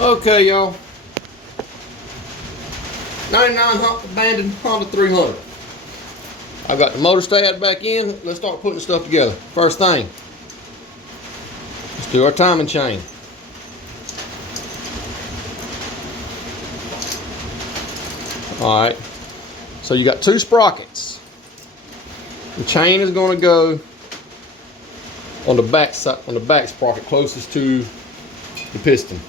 Okay, y'all. 99 abandoned Honda 300. I've got the motor stab back in. Let's start putting stuff together. First thing, let's do our timing chain. Alright, so you got two sprockets. The chain is going to go on the back side, on the back sprocket closest to the piston.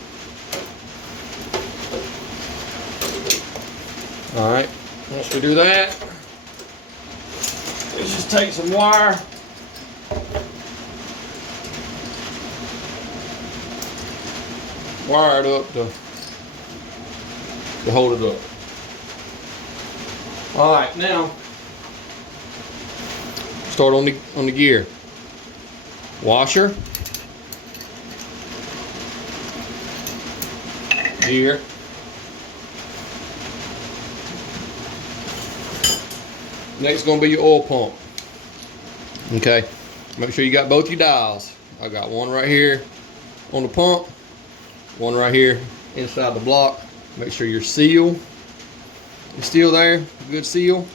Alright, once we do that, let's just take some wire. Wire it up to hold it up. Alright, now start on the gear. Washer, gear, next is going to be your oil pump. Okay, make sure you got both your dials. I got one right here on the pump, one right here inside the block. Make sure your seal is still there, good seal.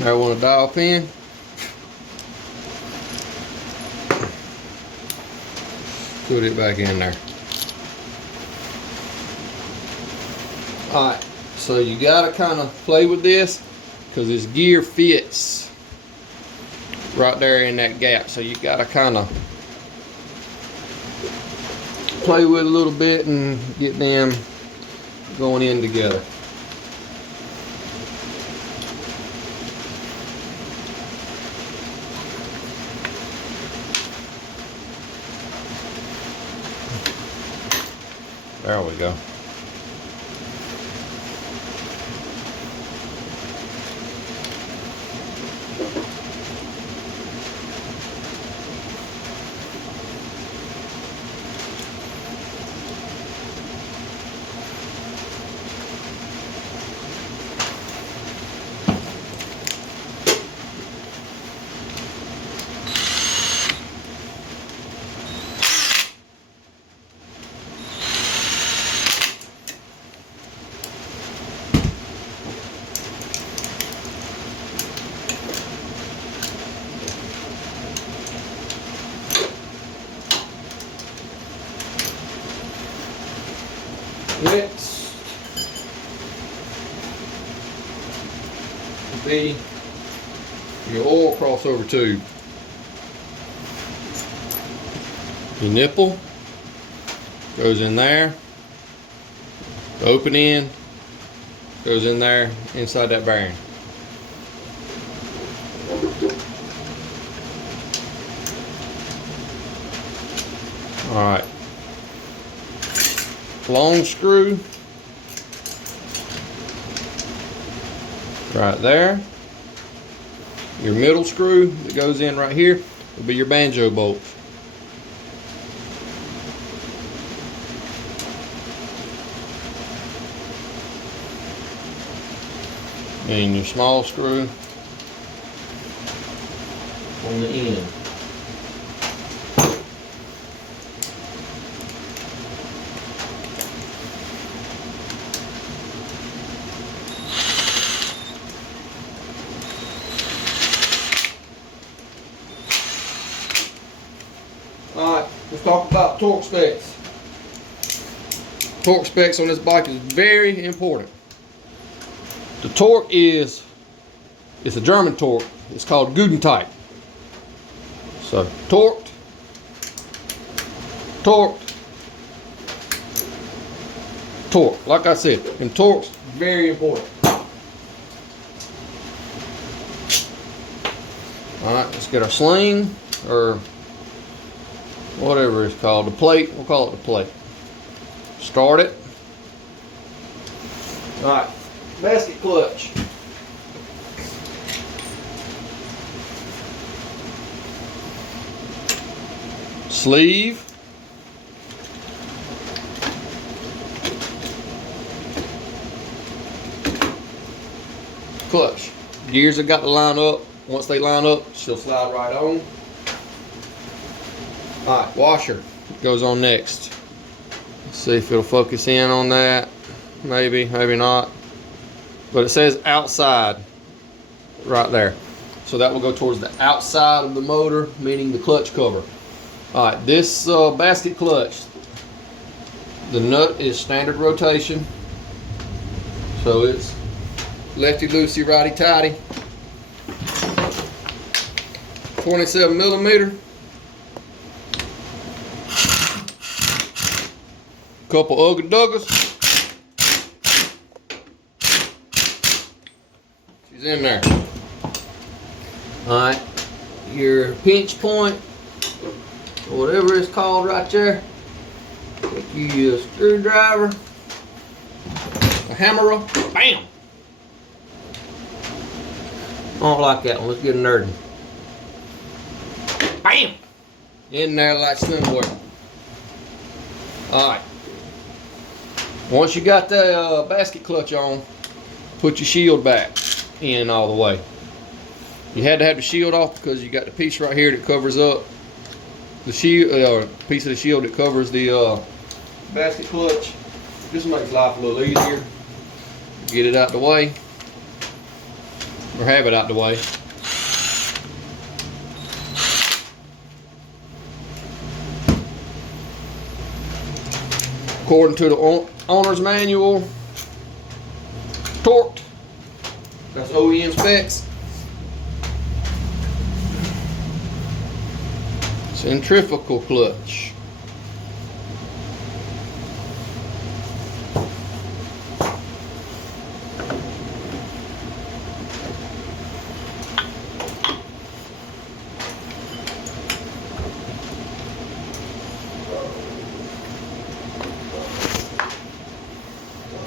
Now I want a dial pin. Put it back in there. Alright, so you gotta kind of play with this because this gear fits right there in that gap. So you gotta kind of play with it a little bit and get them going in together. There we go. Next will be your oil crossover tube. Your nipple goes in there. The open end goes in there inside that bearing. Alright. Long screw right there. Your middle screw that goes in right here will be your banjo bolts. And your small screw on the end. Alright, let's talk about torque specs. Torque specs on this bike is very important. The torque it's a German torque. It's called Gudentite. So torqued, torqued, torque. Like I said, and torque's very important. Alright, let's get our sling, or whatever it's called, the plate. We'll call it the plate. Start it. Alright, basket clutch. Sleeve. Clutch. Gears have got to line up. Once they line up, she'll slide right on. Alright, washer goes on next. Let's see if it'll focus in on that. Maybe, maybe not. But it says outside right there. So that will go towards the outside of the motor, meaning the clutch cover. Alright, this basket clutch, the nut is standard rotation. So it's lefty loosey, righty tighty. 27 millimeter. Couple Ugga Duggas. She's in there. Alright, your pinch point, or whatever it's called right there. Take you a screwdriver, a hammer, bam! I don't like that one, let's get a nerdy. Bam! In there like swimwear. Alright. Once you got the basket clutch on, put your shield back in all the way. You had to have the shield off because you got the piece right here that covers up the shield, or piece of the shield that covers the basket clutch. This makes life a little easier. Get it out the way, or have it out the way. According to the owner's manual, torqued. That's OEM specs. Centrifugal clutch.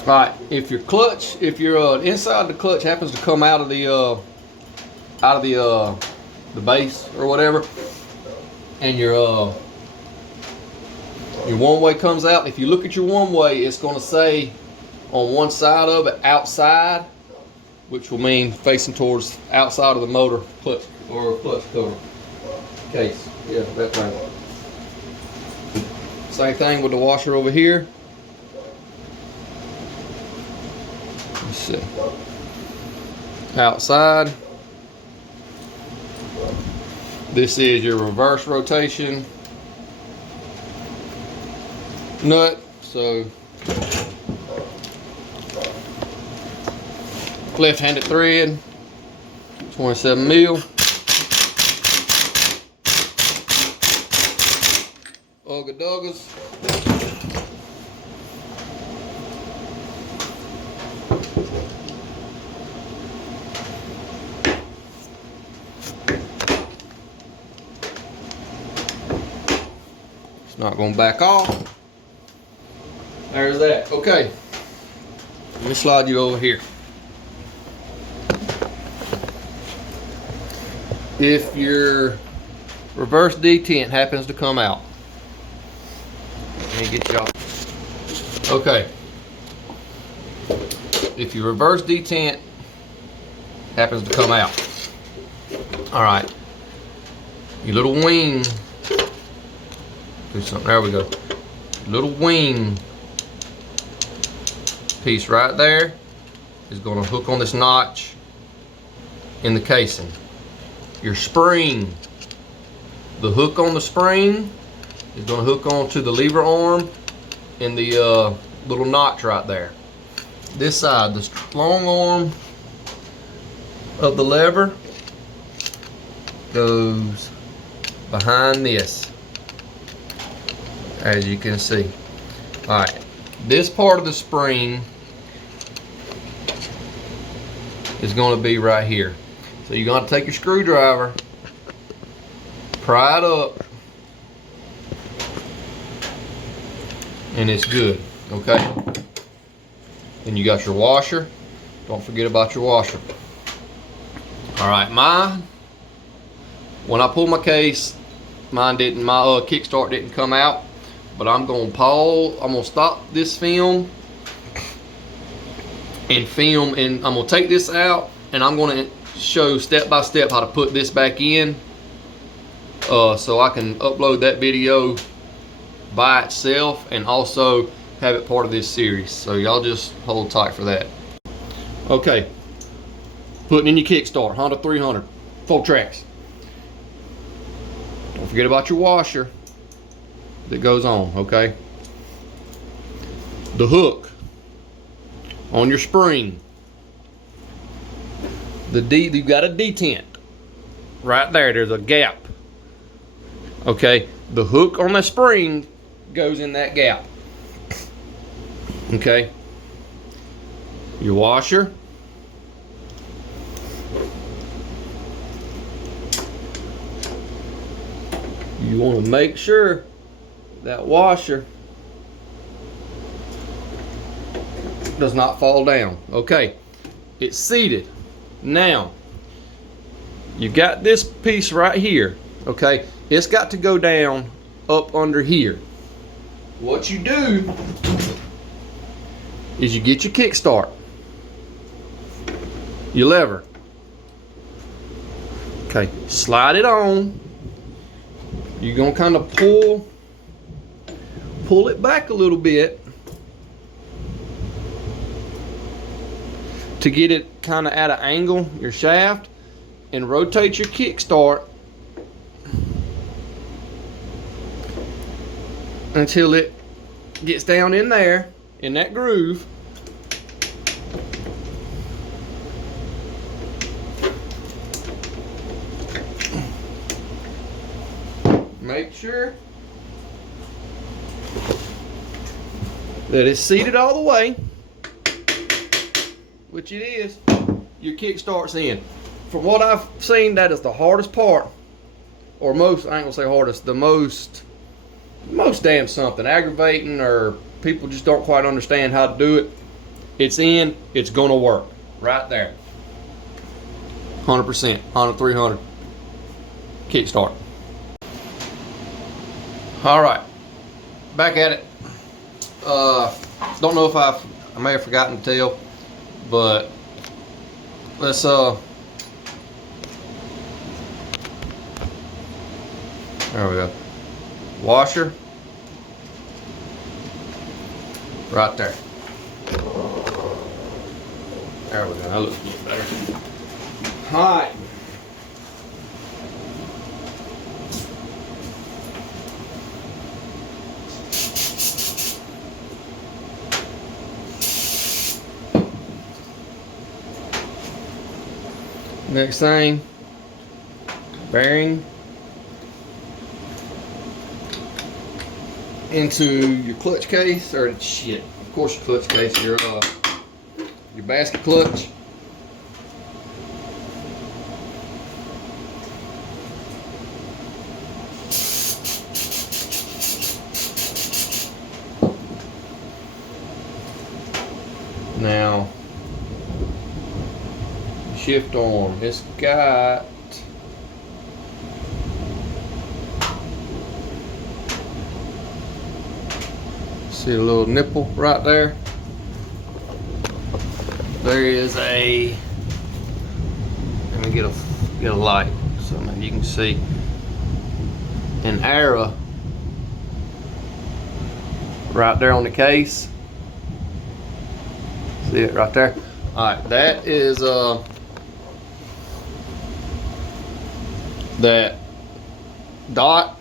Alright, if your inside the clutch happens to come out of the base or whatever, and your one-way comes out, if you look at your one-way, it's going to say on one side of it outside, which will mean facing towards outside of the motor clutch or clutch cover case. Yeah, that thing. Same thing with the washer over here. Let's see. Outside. This is your reverse rotation nut. So left-handed thread, 27 mil. Ugga Duggas. It's not going to back off. There's that. Okay. Let me slide you over here. If your reverse detent happens to come out, let me get you off. Okay. If your reverse detent happens to come out, all right, your little wing, do something. There we go. Little wing piece right there is going to hook on this notch in the casing. Your spring, the hook on the spring is going to hook onto the lever arm and the little notch right there. This side, the long arm of the lever goes behind this, as you can see. Alright, this part of the spring is going to be right here. So you're going to take your screwdriver, pry it up, and it's good, okay? Then you got your washer. Don't forget about your washer. Alright, mine, when I pulled my case, my Kickstart didn't come out, but I'm going to pause, I'm going to stop this film, and I'm going to take this out, and I'm going to show step by step how to put this back in so I can upload that video by itself and also have it part of this series. So y'all just hold tight for that. Okay, putting in your Kickstarter, Honda 300, fourtrax. Don't forget about your washer that goes on, okay? The hook on your spring. You've got a detent right there. There's a gap. Okay, the hook on the spring goes in that gap. Okay, your washer. You want to make sure that washer does not fall down. Okay, it's seated. Now, you got this piece right here. Okay, it's got to go down up under here. What you do is you get your kickstart, your lever. Okay, slide it on. You're gonna kind of pull it back a little bit to get it kind of at an angle, your shaft, and rotate your kickstart until it gets down in there, in that groove. Make sure that it's seated all the way, which it is. Your kickstart's in. From what I've seen, that is the hardest part, or most, I ain't gonna say hardest, the most damn something aggravating, or people just don't quite understand how to do it. It's in, it's gonna work right there. 100% Honda 300 kickstart. All right, back at it. Don't know if I may have forgotten to tell, but let's there we go. Washer right there. There we go. That looks a little better. All right. Next thing, bearing into your clutch case, or shit, of course your clutch case, your basket clutch. Now, shift arm, it's got see a little nipple right there. There is a, let me get a light so maybe you can see an arrow right there on the case. See it right there? Alright, that is that dot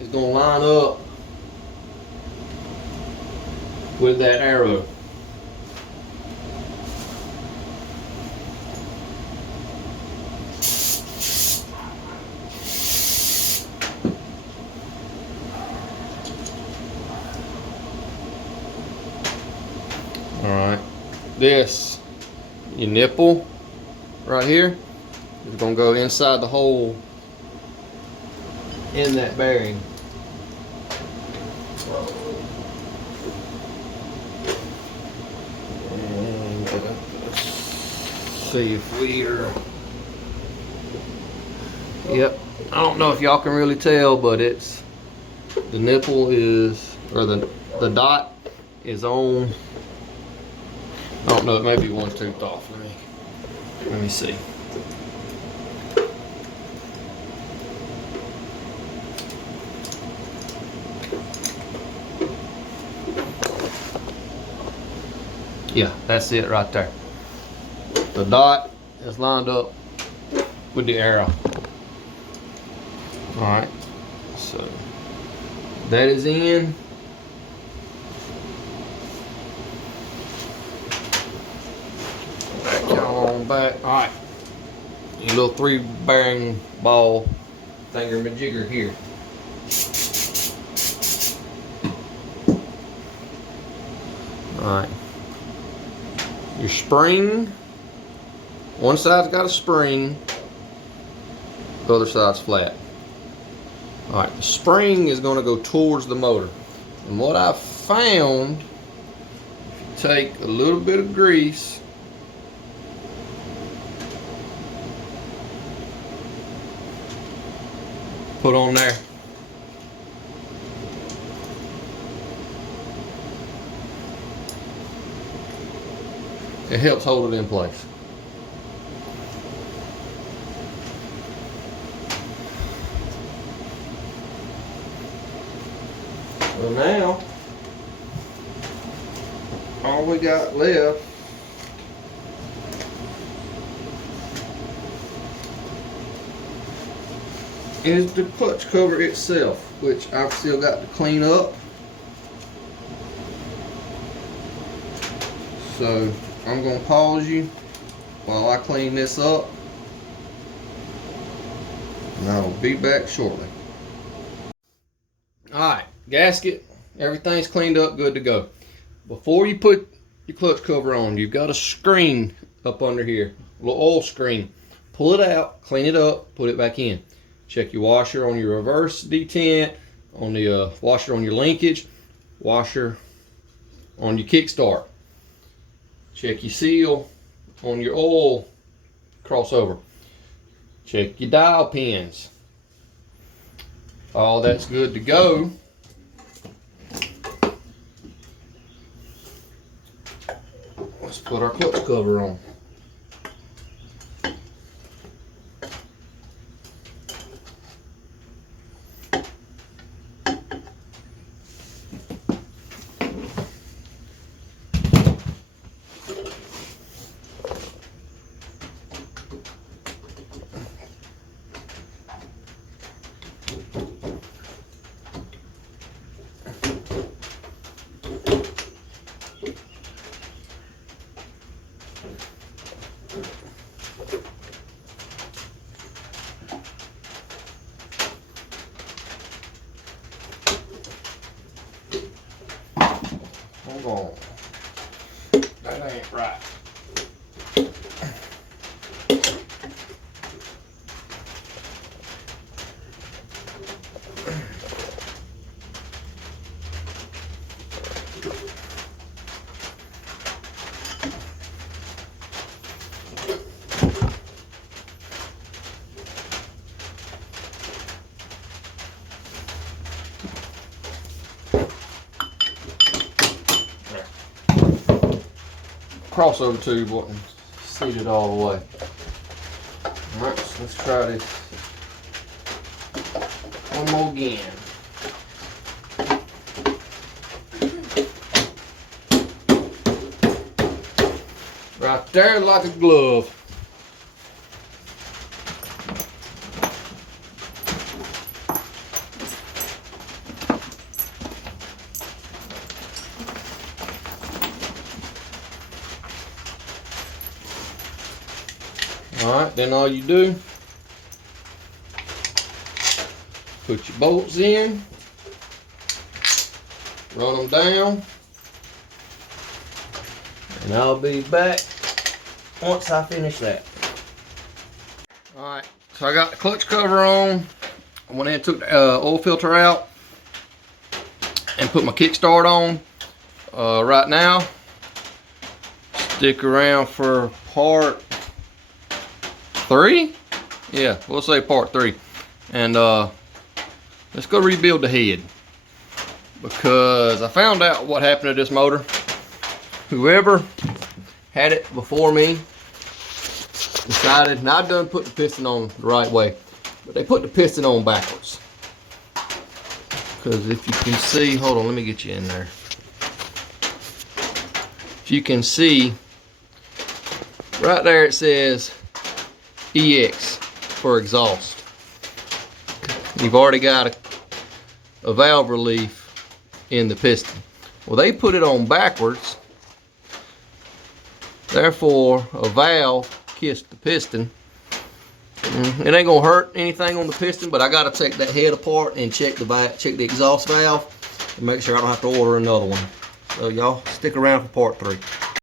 is going to line up with that arrow. Alright, this, your nipple right here is going to go inside the hole in that bearing. And let's see if we are, yep, I don't know if y'all can really tell, but it's, the nipple is, or the dot is on, I don't know, it may be one tooth off. Let me see. Yeah, that's it right there. The dot is lined up with the arrow. All right, so that is in. Back y'all on back. All right, your little 3-bearing ball thingamajigger here. All right, your spring. One side's got a spring, the other side's flat. All right, the spring is going to go towards the motor. And what I found, if you take a little bit of grease, put on there. It helps hold it in place. Well, now all we got left is the clutch cover itself, which I've still got to clean up. So I'm going to pause you while I clean this up, and I will be back shortly. Alright, gasket, everything's cleaned up, good to go. Before you put your clutch cover on, you've got a screen up under here, a little oil screen. Pull it out, clean it up, put it back in. Check your washer on your reverse detent, on the washer on your linkage, washer on your kickstart. Check your seal on your oil crossover. Check your dial pins. All that's good to go. Let's put our clutch cover on. Hold on. That ain't right. Crossover tube wasn't seated all the way. Alright, so let's try this one more again. Right there like a glove. Alright, then all you do, put your bolts in, run them down, and I'll be back once I finish that. Alright, so I got the clutch cover on. I went in and took the oil filter out and put my kickstart on. Right now, stick around for part 3? Yeah, we'll say part 3. And let's go rebuild the head, because I found out what happened to this motor. Whoever had it before me decided, now I done put the piston on the right way, but they put the piston on backwards. Because if you can see, hold on, let me get you in there. if you can see, right there it says EX for exhaust. You've already got a valve relief in the piston. Well, they put it on backwards, therefore a valve kissed the piston. It ain't gonna hurt anything on the piston, but I gotta take that head apart and check the exhaust valve and make sure I don't have to order another one. So y'all stick around for part 3.